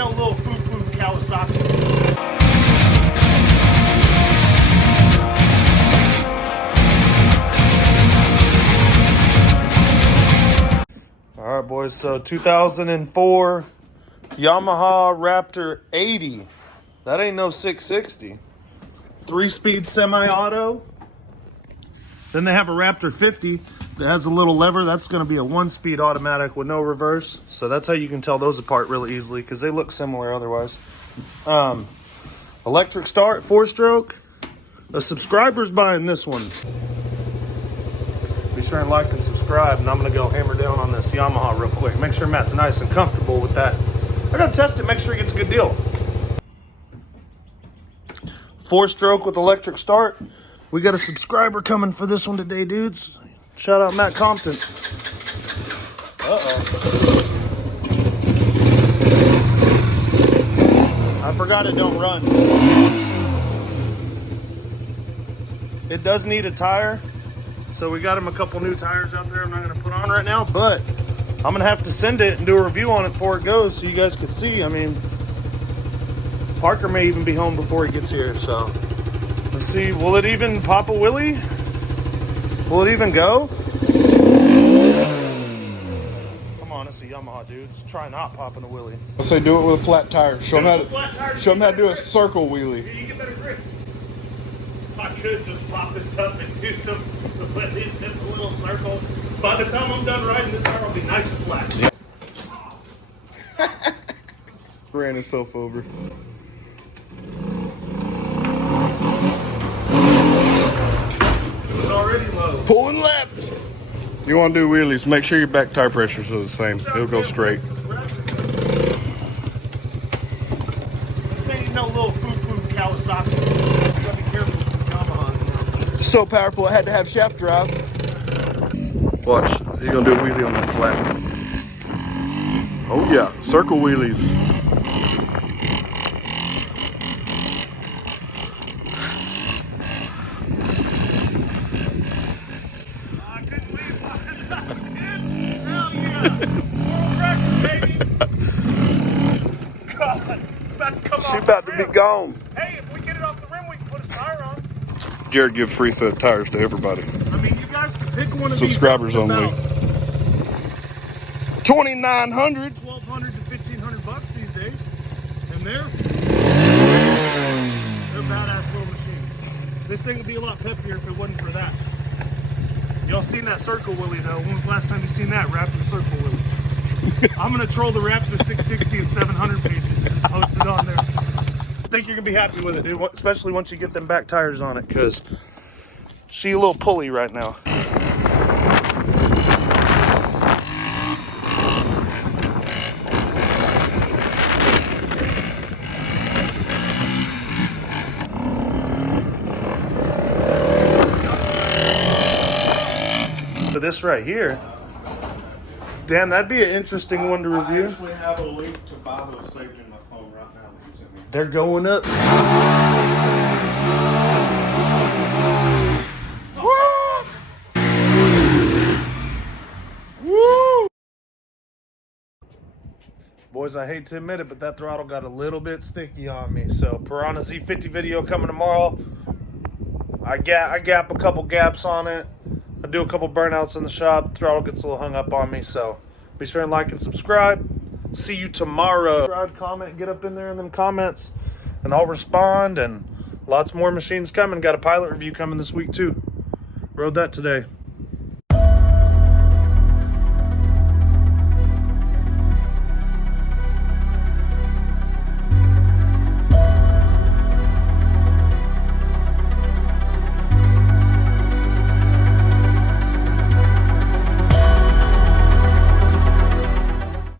no little foo-foo Kawasaki. All right, boys, so 2004 Yamaha Raptor 80. That ain't no 660. 3-speed semi-auto. Then they have a Raptor 50 that has a little lever. That's going to be a 1-speed automatic with no reverse. So that's how you can tell those apart really easily because they look similar otherwise. Electric start, 4-stroke. A subscriber's buying this one. Be sure and like and subscribe, and I'm going to go hammer down on this Yamaha real quick. Make sure Matt's nice and comfortable with that. I got to test it, make sure he gets a good deal. 4-stroke with electric start. We got a subscriber coming for this one today, dudes. Shout out Matt Compton. I forgot it don't run. It does need a tire. So we got him a couple new tires out there I'm not going to put on right now, but I'm going to have to send it and do a review on it before it goes so you guys can see. I mean, Parker may even be home before he gets here, so let's see. Will it even pop a wheelie? Will it even go? Come on, it's a Yamaha, dudes. Try not popping a wheelie. I say do it with a flat tire. Show them how to do a circle wheelie. You get better grip. I could just pop this up and do some wheelies in a little circle. By the time I'm done riding, this car will be nice and flat. Ran himself over. It's already low. Pulling left. You want to do wheelies, make sure your back tire pressures are the same. It'll go straight. This ain't no little foo-foo Kawasaki. You gotta be careful with Yamaha. So powerful it had to have shaft drive. Watch, he's gonna do a wheelie on that flat. Oh yeah, circle wheelies. She's about to be gone. Hey, if we get it off the rim, we can put a tire on. Jared give free set of tires to everybody. I mean, you guys can pick one of Subscribers these. only. 2,900. 1,200 to 1,500 bucks these days, and they're badass little machines. This thing would be a lot peppier if it wasn't for that. Y'all seen that circle wheelie though? When was the last time you seen that Raptor circle wheelie? I'm gonna troll the Raptor 660 and 700 pages and post it on there. I think you're gonna be happy with it, dude, especially once you get them back tires on it, because she's a little pulley right now. So this right here, damn, that'd be an interesting one to review. I actually have a link to buy those saved in my phone right now. They're going up. Woo! Boys, I hate to admit it, but that throttle got a little bit sticky on me. So Piranha Z50 video coming tomorrow. I gap a couple gaps on it. I do a couple burnouts in the shop. Throttle gets a little hung up on me, so be sure and like and subscribe. See you tomorrow. Subscribe, comment, get up in there in them comments, and I'll respond. And lots more machines coming. Got a pilot review coming this week too. Rode that today.